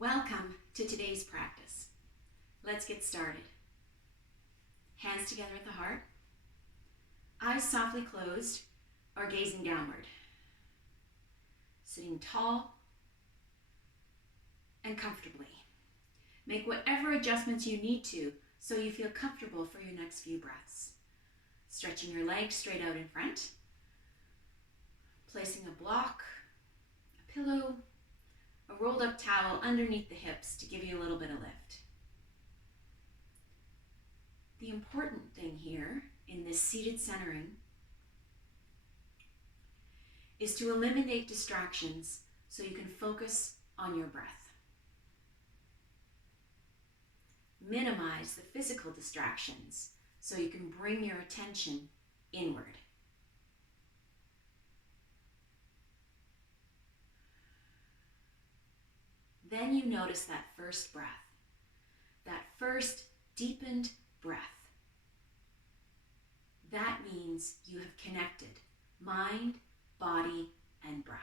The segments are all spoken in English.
Welcome to today's practice. Let's get started. Hands together at the heart, eyes softly closed or gazing downward. Sitting tall and comfortably. Make whatever adjustments you need to so you feel comfortable for your next few breaths. Stretching your legs straight out in front. Placing a block, a pillow, a rolled up towel underneath the hips to give you a little bit of lift. The important thing here in this seated centering is to eliminate distractions so you can focus on your breath. Minimize the physical distractions so you can bring your attention inward. Then you notice that first breath, that first deepened breath. That means you have connected mind, body, and breath.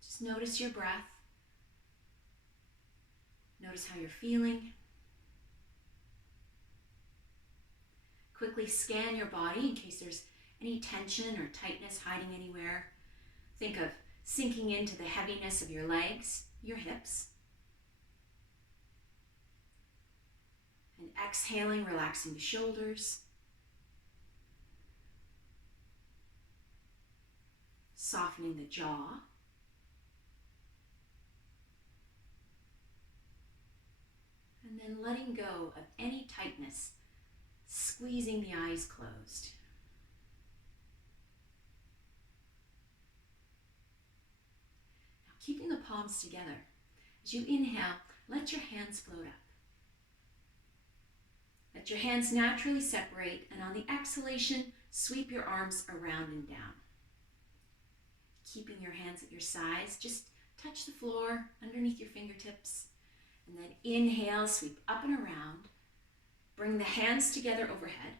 Just notice your breath. Notice how you're feeling. Quickly scan your body in case there's any tension or tightness hiding anywhere. Think of sinking into the heaviness of your legs, your hips. And exhaling, relaxing the shoulders. Softening the jaw. And then letting go of any tightness, squeezing the eyes closed. Now, keeping the palms together. As you inhale, let your hands float up. Let your hands naturally separate, and on the exhalation, sweep your arms around and down. Keeping your hands at your sides, just touch the floor underneath your fingertips. And then inhale, sweep up and around. Bring the hands together overhead.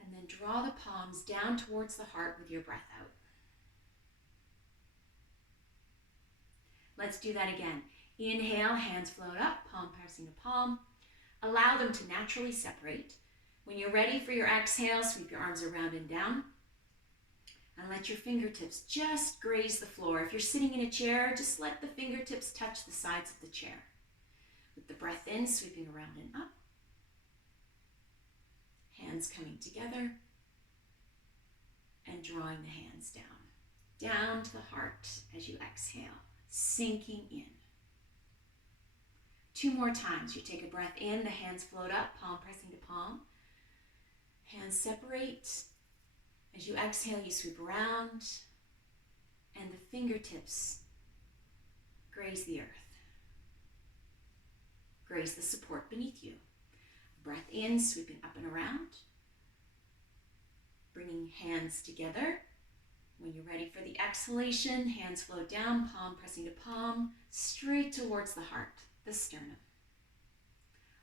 And then draw the palms down towards the heart with your breath out. Let's do that again. Inhale, hands float up, palm pressing to palm. Allow them to naturally separate. When you're ready for your exhale, sweep your arms around and down. And let your fingertips just graze the floor. If you're sitting in a chair, just let the fingertips touch the sides of the chair. With the breath in, sweeping around and up. Hands coming together. And drawing the hands down. Down to the heart as you exhale, sinking in. 2 more times. You take a breath in, the hands float up, palm pressing to palm. Hands separate. As you exhale, you sweep around, and the fingertips graze the earth. Graze the support beneath you. Breath in, sweeping up and around. Bringing hands together. When you're ready for the exhalation, hands float down, palm pressing to palm, straight towards the heart, the sternum.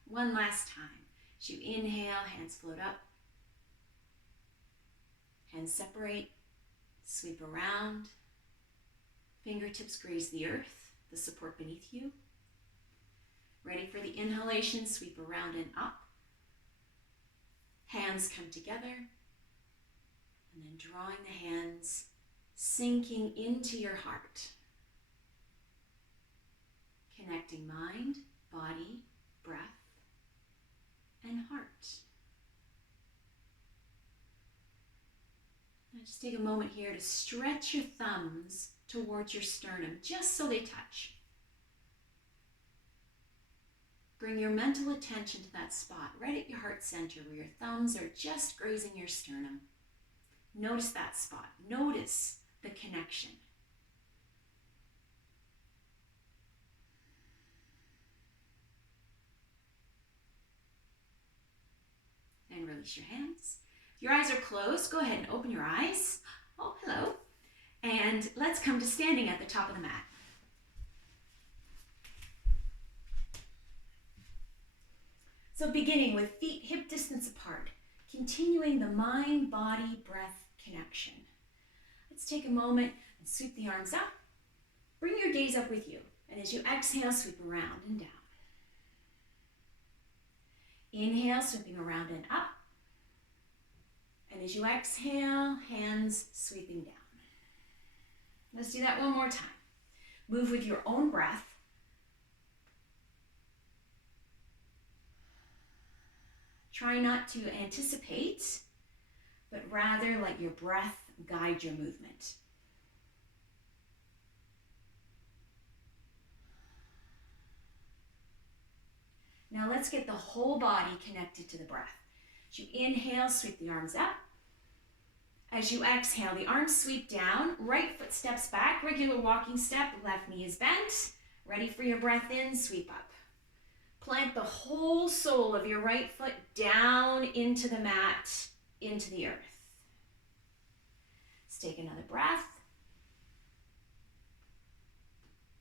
One last time. As you inhale, hands float up. Hands separate, sweep around. Fingertips graze the earth, the support beneath you. Ready for the inhalation, sweep around and up. Hands come together. And then drawing the hands, sinking into your heart. Connecting mind, body, breath, and heart. Now just take a moment here to stretch your thumbs towards your sternum, just so they touch. Bring your mental attention to that spot, right at your heart center, where your thumbs are just grazing your sternum. Notice that spot. Notice the connection. And release your hands. If your eyes are closed, go ahead and open your eyes. Oh, hello. And let's come to standing at the top of the mat. So beginning with feet hip distance apart, continuing the mind, body, breath connection. Let's take a moment and sweep the arms up. Bring your gaze up with you. And as you exhale, sweep around and down. Inhale, sweeping around and up. And as you exhale, hands sweeping down. Let's do that one more time. Move with your own breath. Try not to anticipate, but rather let your breath guide your movement. Now let's get the whole body connected to the breath. As you inhale, sweep the arms up. As you exhale, the arms sweep down, right foot steps back, regular walking step, left knee is bent. Ready for your breath in, sweep up. Plant the whole sole of your right foot down into the mat, into the earth. Let's take another breath.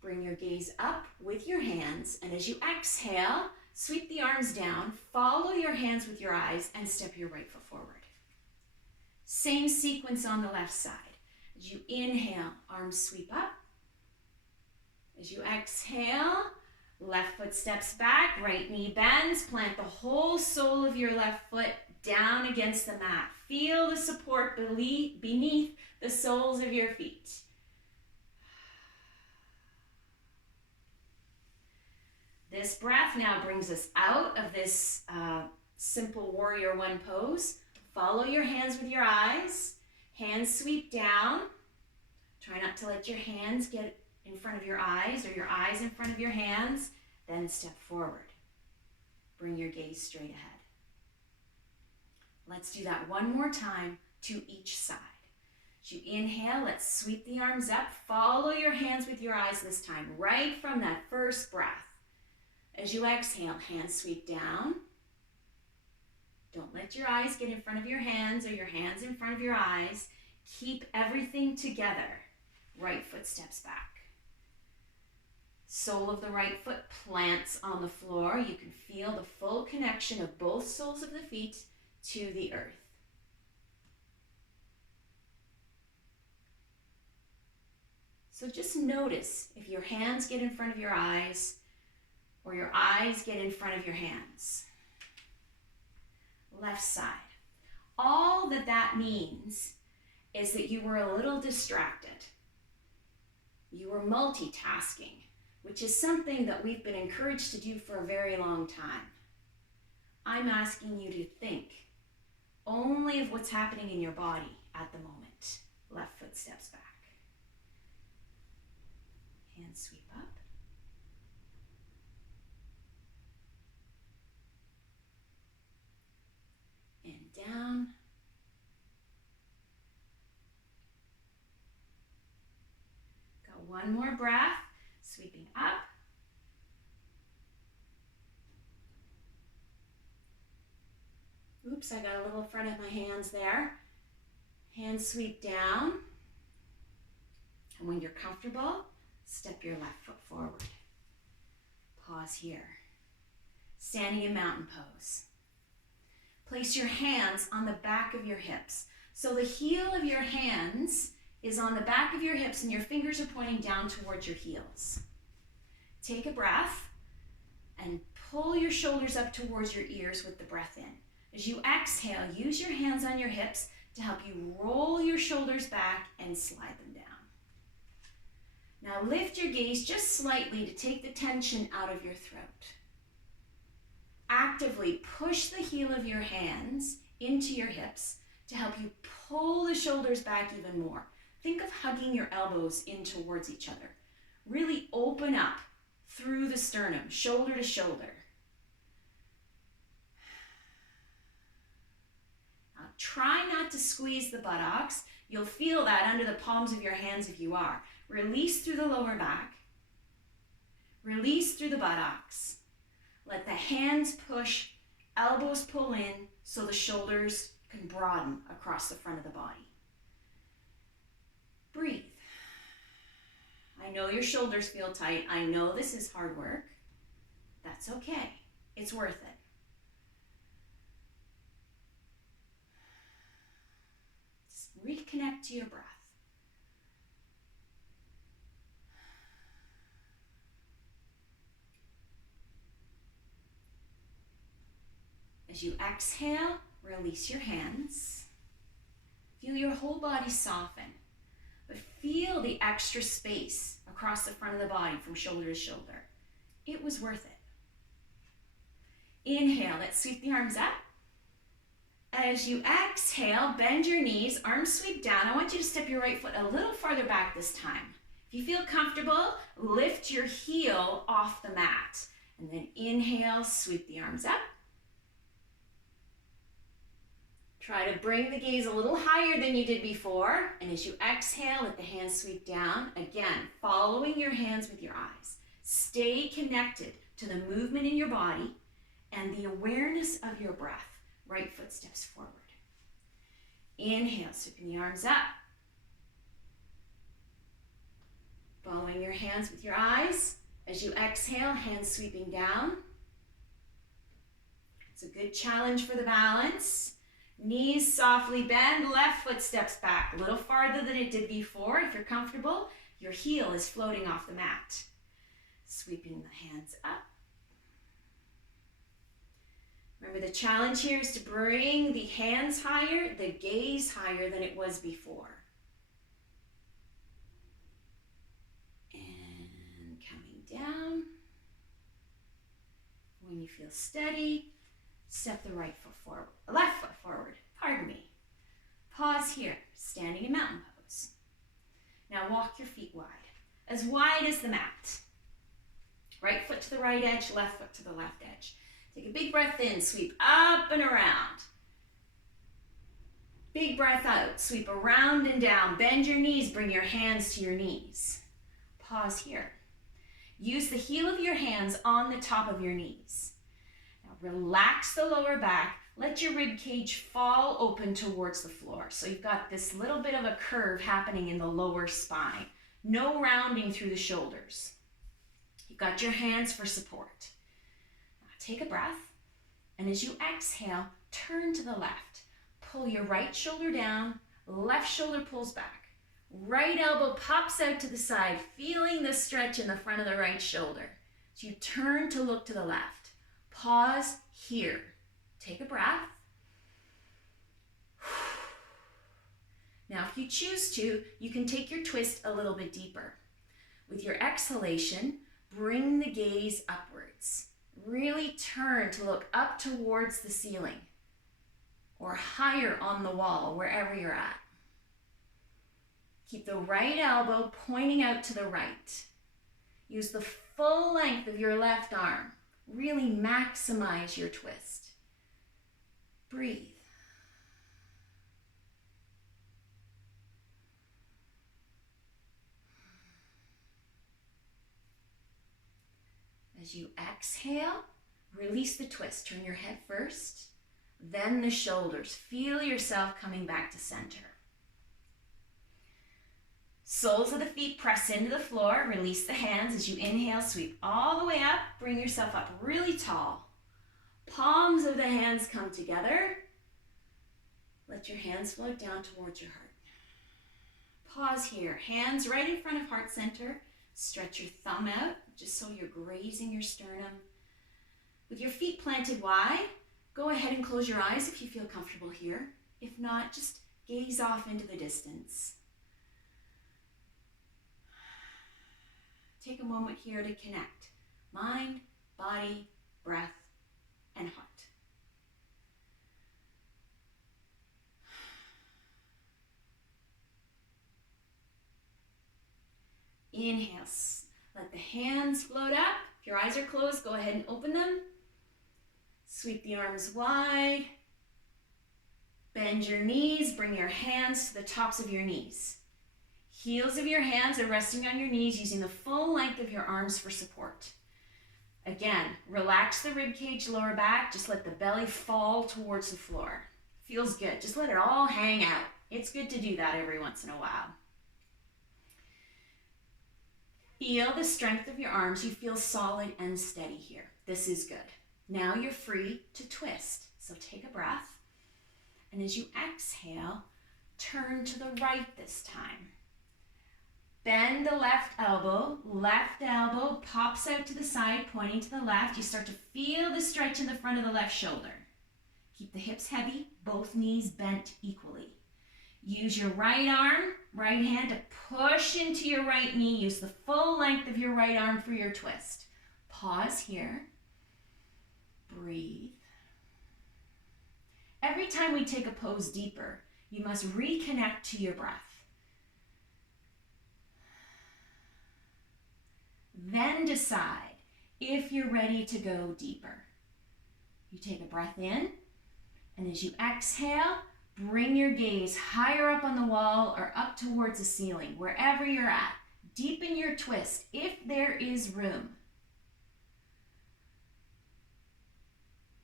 Bring your gaze up with your hands, and as you exhale, sweep the arms down, follow your hands with your eyes, and step your right foot forward. Same sequence on the left side. As you inhale, arms sweep up. As you exhale, left foot steps back, right knee bends. Plant the whole sole of your left foot down against the mat. Feel the support beneath the soles of your feet. This breath now brings us out of this simple warrior one pose. Follow your hands with your eyes. Hands sweep down. Try not to let your hands get in front of your eyes or your eyes in front of your hands. Then step forward. Bring your gaze straight ahead. Let's do that one more time to each side. As you inhale, let's sweep the arms up. Follow your hands with your eyes this time, right from that first breath. As you exhale, hands sweep down. Don't let your eyes get in front of your hands or your hands in front of your eyes. Keep everything together. Right foot steps back. Sole of the right foot plants on the floor. You can feel the full connection of both soles of the feet to the earth. So just notice if your hands get in front of your eyes or your eyes get in front of your hands. Left side. All that means is that you were a little distracted. You were multitasking, which is something that we've been encouraged to do for a very long time. I'm asking you to think only of what's happening in your body at the moment. Left foot steps back. Hands sweep up. And down. Got one more breath. Sweeping up. Oops, I got a little front of my hands there. Hands sweep down. And when you're comfortable, step your left foot forward. Pause here. Standing in mountain pose. Place your hands on the back of your hips. So the heel of your hands is on the back of your hips and your fingers are pointing down towards your heels. Take a breath and pull your shoulders up towards your ears with the breath in. As you exhale, use your hands on your hips to help you roll your shoulders back and slide them down. Now lift your gaze just slightly to take the tension out of your throat. Actively push the heel of your hands into your hips to help you pull the shoulders back even more. Think of hugging your elbows in towards each other. Really open up through the sternum, shoulder to shoulder. Now try not to squeeze the buttocks. You'll feel that under the palms of your hands if you are. Release through the lower back. Release through the buttocks. Let the hands push, elbows pull in so the shoulders can broaden across the front of the body. Breathe. I know your shoulders feel tight. I know this is hard work. That's okay. It's worth it. Just connect to your breath. As you exhale, release your hands. Feel your whole body soften, but feel the extra space across the front of the body from shoulder to shoulder. It was worth it. Inhale, let's sweep the arms up. As you exhale, bend your knees, arms sweep down. I want you to step your right foot a little farther back this time. If you feel comfortable, lift your heel off the mat. And then inhale, sweep the arms up. Try to bring the gaze a little higher than you did before. And as you exhale, let the hands sweep down. Again, following your hands with your eyes. Stay connected to the movement in your body and the awareness of your breath. Right foot steps forward. Inhale, sweeping the arms up. Following your hands with your eyes. As you exhale, hands sweeping down. It's a good challenge for the balance. Knees softly bend, left foot steps back a little farther than it did before. If you're comfortable, your heel is floating off the mat. Sweeping the hands up. Remember, the challenge here is to bring the hands higher, the gaze higher than it was before. And coming down. When you feel steady, step the right foot forward, left foot forward, pardon me. Pause here, standing in mountain pose. Now walk your feet wide as the mat. Right foot to the right edge, left foot to the left edge. Take a big breath in, sweep up and around. Big breath out, sweep around and down. Bend your knees, bring your hands to your knees. Pause here. Use the heel of your hands on the top of your knees. Now relax the lower back. Let your rib cage fall open towards the floor. So you've got this little bit of a curve happening in the lower spine. No rounding through the shoulders. You've got your hands for support. Take a breath, and as you exhale, turn to the left. Pull your right shoulder down, left shoulder pulls back. Right elbow pops out to the side, feeling the stretch in the front of the right shoulder. So you turn to look to the left. Pause here. Take a breath. Now, if you choose to, you can take your twist a little bit deeper. With your exhalation, bring the gaze upwards. Really turn to look up towards the ceiling or higher on the wall, wherever you're at. Keep the right elbow pointing out to the right. Use the full length of your left arm. Really maximize your twist. Breathe. As you exhale, release the twist. Turn your head first, then the shoulders. Feel yourself coming back to center. Soles of the feet press into the floor. Release the hands as you inhale. Sweep all the way up. Bring yourself up really tall. Palms of the hands come together. Let your hands float down towards your heart. Pause here. Hands right in front of heart center. Stretch your thumb out just so you're grazing your sternum. With your feet planted wide, go ahead and close your eyes if you feel comfortable here. If not, just gaze off into the distance. Take a moment here to connect mind, body, breath, and heart. Inhale, let the hands float up. If your eyes are closed, go ahead and open them. Sweep the arms wide. Bend your knees, bring your hands to the tops of your knees. Heels of your hands are resting on your knees, using the full length of your arms for support. Again, relax the rib cage, lower back. Just let the belly fall towards the floor. Feels good. Just let it all hang out. It's good to do that every once in a while. Feel the strength of your arms. You feel solid and steady here. This is good. Now you're free to twist. So take a breath. And as you exhale, Turn to the right this time. Bend the left elbow pops out to the side, pointing to the left. You start to feel the stretch in the front of the left shoulder. Keep the hips heavy, both knees bent equally. Use your right arm, right hand to push into your right knee. Use the full length of your right arm for your twist. Pause here. Breathe. Every time we take a pose deeper, you must reconnect to your breath. Then decide if you're ready to go deeper. You take a breath in, and as you exhale, bring your gaze higher up on the wall or up towards the ceiling, wherever you're at. Deepen your twist if there is room.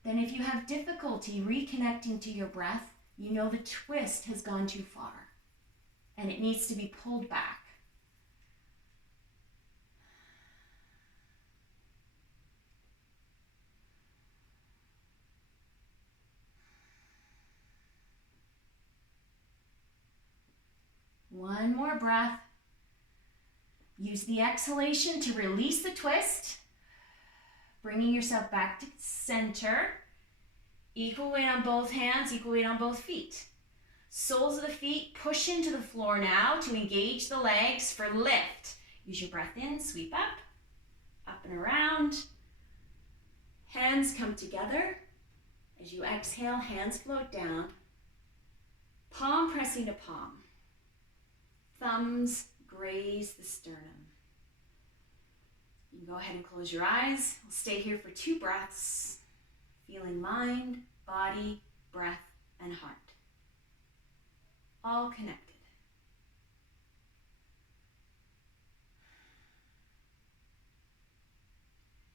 Then if you have difficulty reconnecting to your breath, you know the twist has gone too far and it needs to be pulled back. One more breath. Use the exhalation to release the twist, bringing yourself back to center. Equal weight on both hands, equal weight on both feet. Soles of the feet push into the floor now to engage the legs for lift. Use your breath in, sweep up and around. Hands come together. As you exhale, hands float down. Palm pressing to palm. Thumbs graze the sternum. You can go ahead and close your eyes. We'll stay here for 2 breaths, feeling mind, body, breath, and heart. All connected.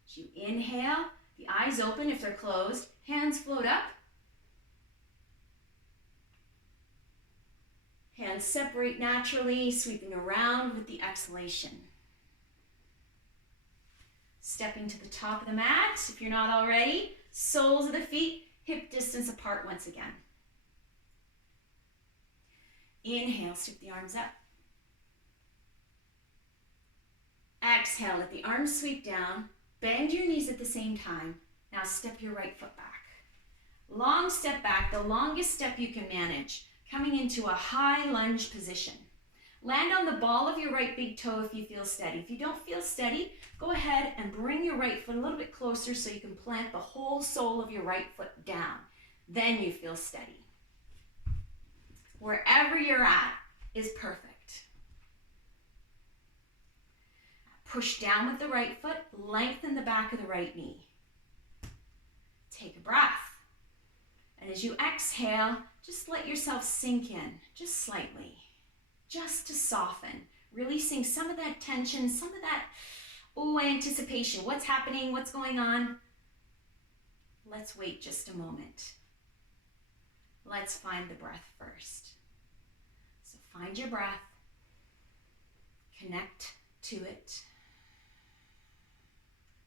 As you inhale, the eyes open if they're closed, hands float up. Hands separate naturally, sweeping around with the exhalation. Stepping to the top of the mat, if you're not already. Soles of the feet, hip distance apart once again. Inhale, sweep the arms up. Exhale, let the arms sweep down. Bend your knees at the same time. Now step your right foot back. Long step back, the longest step you can manage. Coming into a high lunge position. Land on the ball of your right big toe if you feel steady. If you don't feel steady, go ahead and bring your right foot a little bit closer so you can plant the whole sole of your right foot down. Then you feel steady. Wherever you're at is perfect. Push down with the right foot, lengthen the back of the right knee. Take a breath. And as you exhale, just let yourself sink in, just slightly, just to soften, releasing some of that tension, some of that, anticipation. What's happening? What's going on? Let's wait just a moment. Let's find the breath first. So find your breath, connect to it.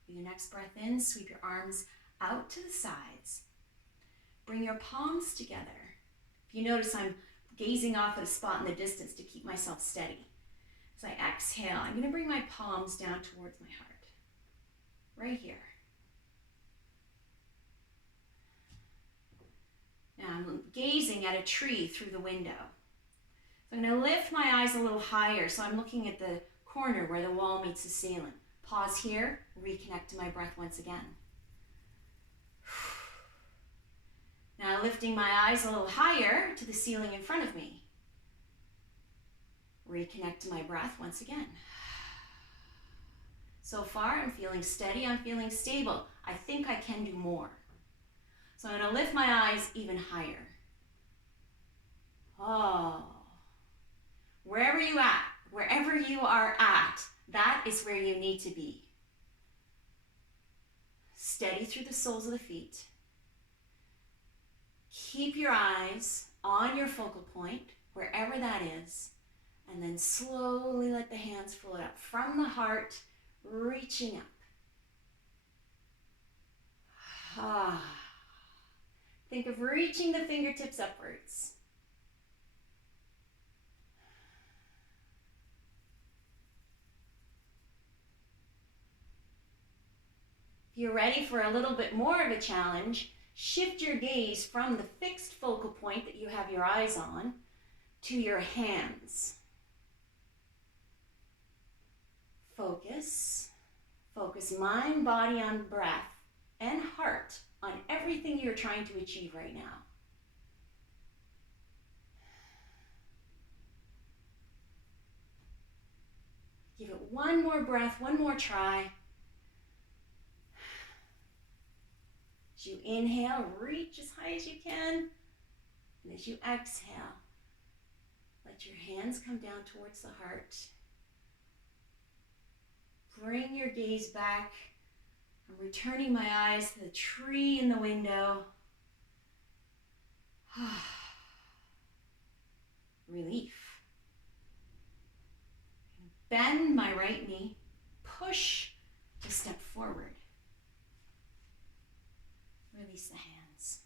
With your next breath in, sweep your arms out to the sides. Bring your palms together. If you notice, I'm gazing off at a spot in the distance to keep myself steady. As I exhale, I'm going to bring my palms down towards my heart. Right here. Now I'm gazing at a tree through the window. So I'm going to lift my eyes a little higher, so I'm looking at the corner where the wall meets the ceiling. Pause here, reconnect to my breath once again. Now lifting my eyes a little higher to the ceiling in front of me. Reconnect to my breath once again. So far, I'm feeling steady, I'm feeling stable. I think I can do more. So I'm going to lift my eyes even higher. Wherever you are at, that is where you need to be. Steady through the soles of the feet. Keep your eyes on your focal point, wherever that is, and then slowly let the hands float up from the heart, reaching up. Think of reaching the fingertips upwards. If you're ready for a little bit more of a challenge, shift your gaze from the fixed focal point that you have your eyes on to your hands. Focus mind, body on breath and heart on everything you're trying to achieve right now. Give it one more breath, one more try. As you inhale, reach as high as you can. And as you exhale, let your hands come down towards the heart. Bring your gaze back. I'm returning my eyes to the tree in the window. Relief. Bend my right knee. Push to step forward. Release the hands.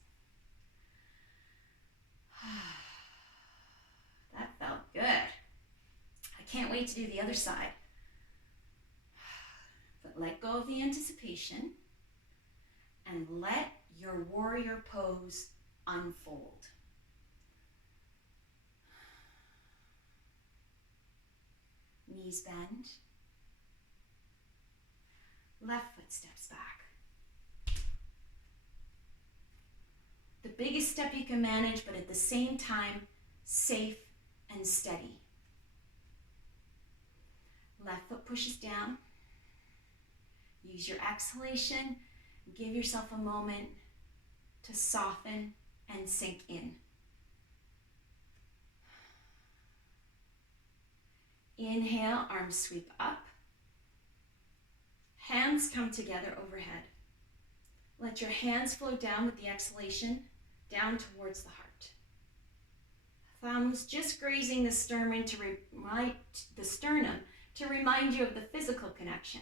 That felt good. I can't wait to do the other side. But let go of the anticipation and let your warrior pose unfold. Knees bend. Left foot steps back. The biggest step you can manage, but at the same time, safe and steady. Left foot pushes down. Use your exhalation. Give yourself a moment to soften and sink in. Inhale, arms sweep up. Hands come together overhead. Let your hands flow down with the exhalation, down towards the heart. Thumbs just grazing the sternum to remind you of the physical connection.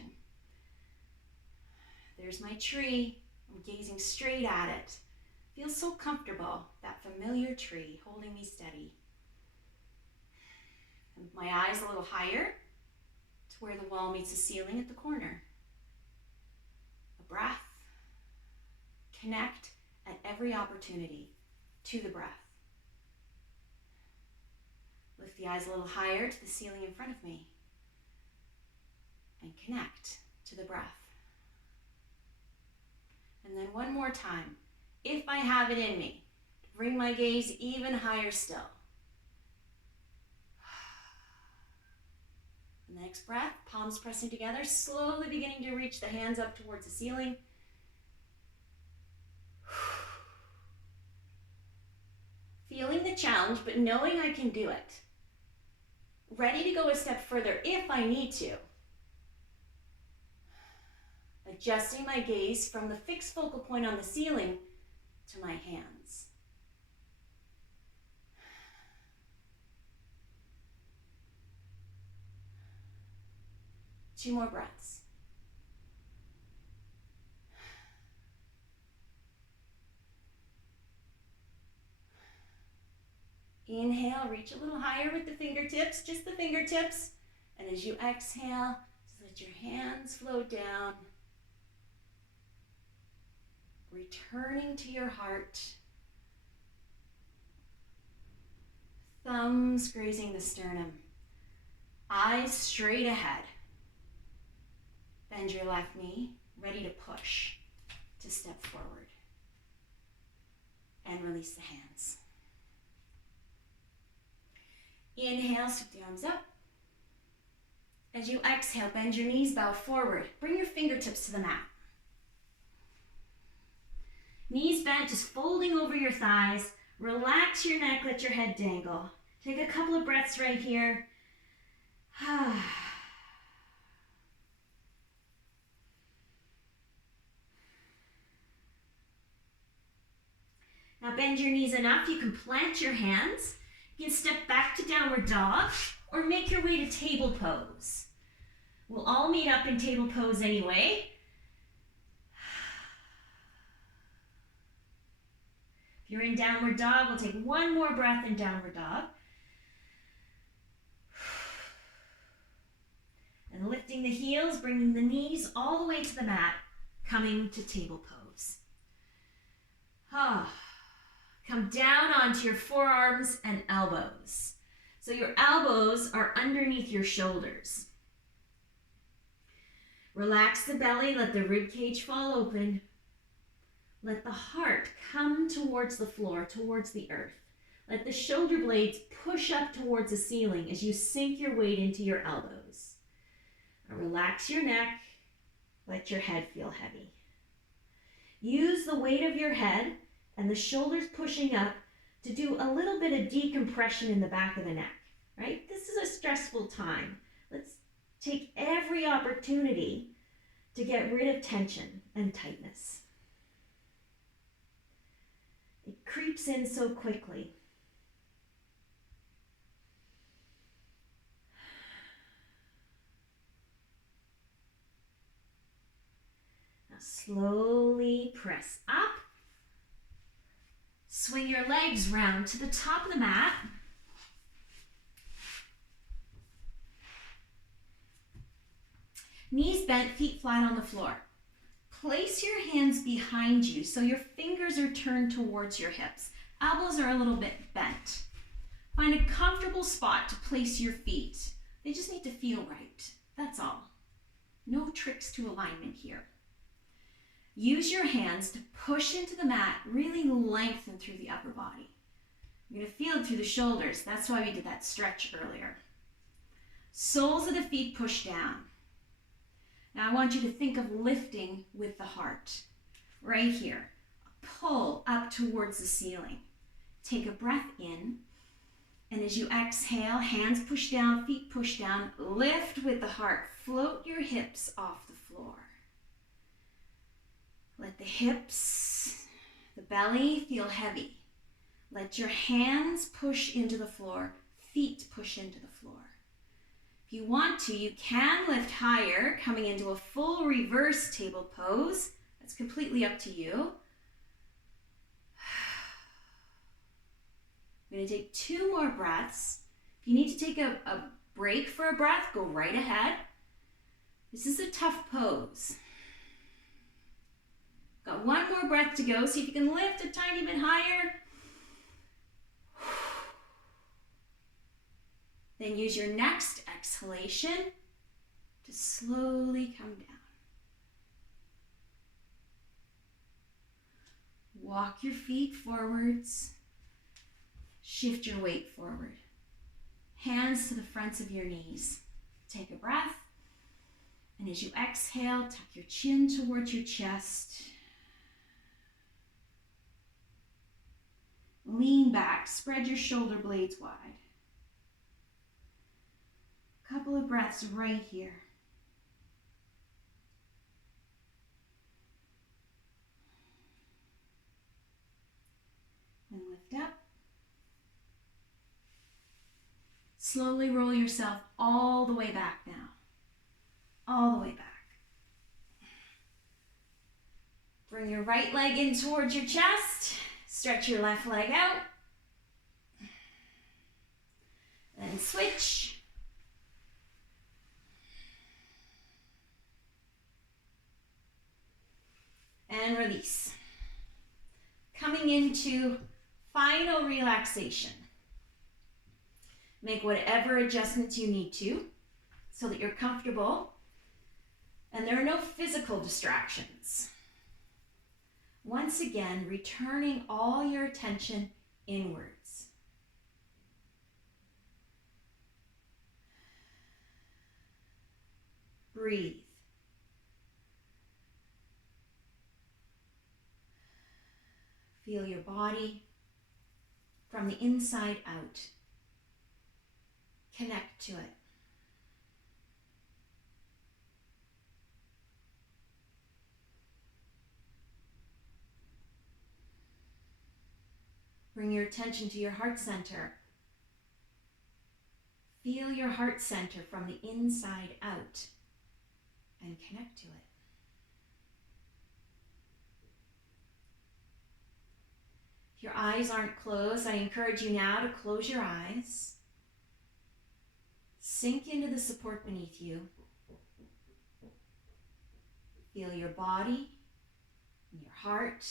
There's my tree. I'm gazing straight at it. Feels so comfortable, that familiar tree holding me steady. And my eyes a little higher to where the wall meets the ceiling at the corner. A breath. Connect at every opportunity to the breath. Lift the eyes a little higher to the ceiling in front of me. And connect to the breath. And then one more time, if I have it in me, bring my gaze even higher still. The next breath, palms pressing together, slowly beginning to reach the hands up towards the ceiling. Feeling the challenge, but knowing I can do it. Ready to go a step further if I need to. Adjusting my gaze from the fixed focal point on the ceiling to my hands. Two more breaths. Inhale, reach a little higher with the fingertips, just the fingertips. And as you exhale, just let your hands flow down. Returning to your heart. Thumbs grazing the sternum. Eyes straight ahead. Bend your left knee, ready to push, to step forward. And release the hands. Inhale, sweep the arms up. As you exhale, bend your knees, bow forward. Bring your fingertips to the mat. Knees bent, just folding over your thighs. Relax your neck, let your head dangle. Take a couple of breaths right here. Now bend your knees enough, you can plant your hands. You can step back to downward dog or make your way to table pose. We'll all meet up in table pose anyway. If you're in downward dog, we'll take one more breath in downward dog. And lifting the heels, bringing the knees all the way to the mat. coming to table pose. Come down onto your forearms and elbows. So your elbows are underneath your shoulders. Relax the belly, let the rib cage fall open. Let the heart come towards the floor, towards the earth. Let the shoulder blades push up towards the ceiling as you sink your weight into your elbows. Now relax your neck, let your head feel heavy. Use the weight of your head and the shoulders pushing up to do a little bit of decompression in the back of the neck, right? This is a stressful time. Let's take every opportunity to get rid of tension and tightness. It creeps in so quickly. Now slowly press up. Swing your legs round to the top of the mat. Knees bent, feet flat on the floor. Place your hands behind you so your fingers are turned towards your hips. Elbows are a little bit bent. Find a comfortable spot to place your feet. They just need to feel right. That's all. No tricks to alignment here. Use your hands to push into the mat, really lengthen through the upper body. You're going to feel it through the shoulders. That's why we did that stretch earlier. Soles of the feet push down. Now I want you to think of lifting with the heart. Right here. Pull up towards the ceiling. Take a breath in. And as you exhale, hands push down, feet push down. Lift with the heart. Float your hips off the floor. Let the hips, the belly feel heavy. Let your hands push into the floor. Feet push into the floor. If you want to, you can lift higher, coming into a full reverse table pose. That's completely up to you. I'm going to take 2 more breaths. If you need to take a break for a breath, go right ahead. This is a tough pose. Got 1 more breath to go. See if you can lift a tiny bit higher. Then use your next exhalation to slowly come down. Walk your feet forwards. Shift your weight forward. Hands to the fronts of your knees. Take a breath. And as you exhale, tuck your chin towards your chest. Lean back. Spread your shoulder blades wide. Couple of breaths right here. And lift up. Slowly roll yourself all the way back now. All the way back. Bring your right leg in towards your chest. Stretch your left leg out. Then switch. And release. Coming into final relaxation. Make whatever adjustments you need to so that you're comfortable and there are no physical distractions. Once again, returning all your attention inwards. Breathe. Feel your body from the inside out. Connect to it. Bring your attention to your heart center. Feel your heart center from the inside out and connect to it. If your eyes aren't closed, I encourage you now to close your eyes. Sink into the support beneath you. Feel your body in your heart,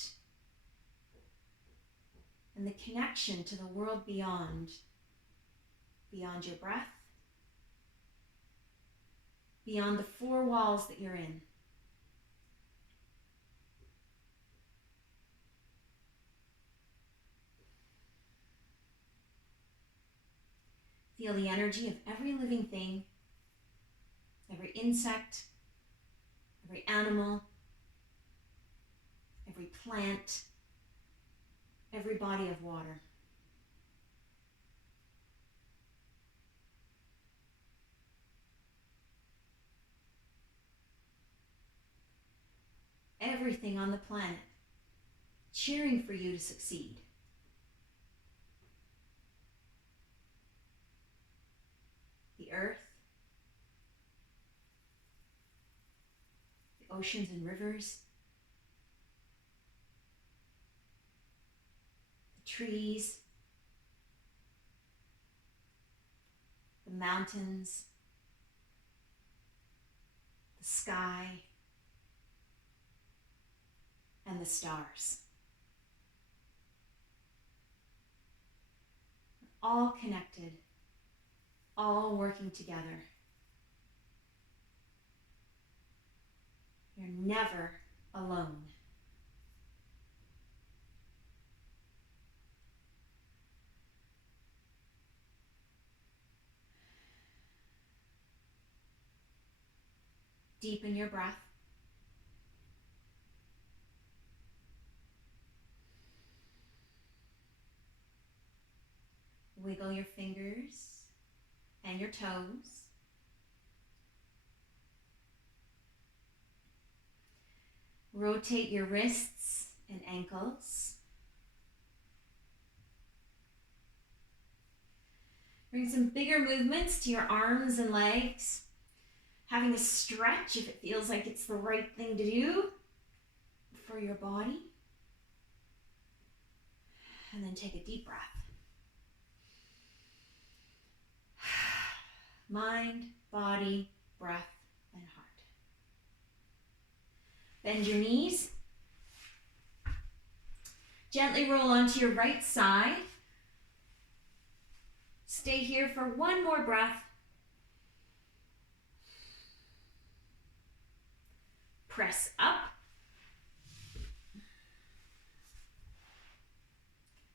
and the connection to the world beyond your breath, beyond the four walls that you're in. Feel the energy of every living thing, every insect, every animal, every plant, every body of water. Everything on the planet cheering for you to succeed. The earth, the oceans and rivers, the trees, the mountains, the sky, and the stars. All connected, all working together. You're never alone. Deepen your breath. Wiggle your fingers and your toes. Rotate your wrists and ankles. Bring some bigger movements to your arms and legs. Having a stretch if it feels like it's the right thing to do for your body. And then take a deep breath. Mind, body, breath, and heart. Bend your knees. Gently roll onto your right side. Stay here for one more breath. Press up.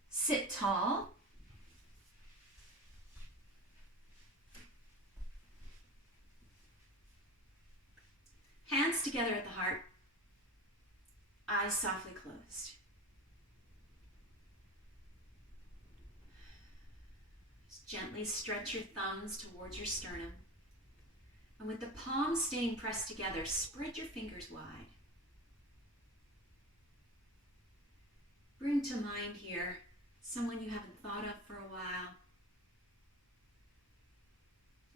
Sit tall. Hands together at the heart. Eyes softly closed. Just gently stretch your thumbs towards your sternum. And with the palms staying pressed together, spread your fingers wide. Bring to mind here someone you haven't thought of for a while,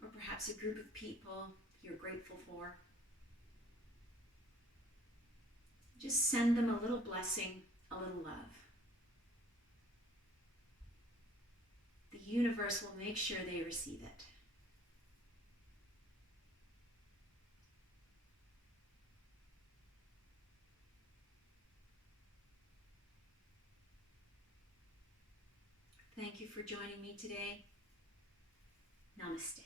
or perhaps a group of people you're grateful for. Just send them a little blessing, a little love. The universe will make sure they receive it. Thank you for joining me today. Namaste.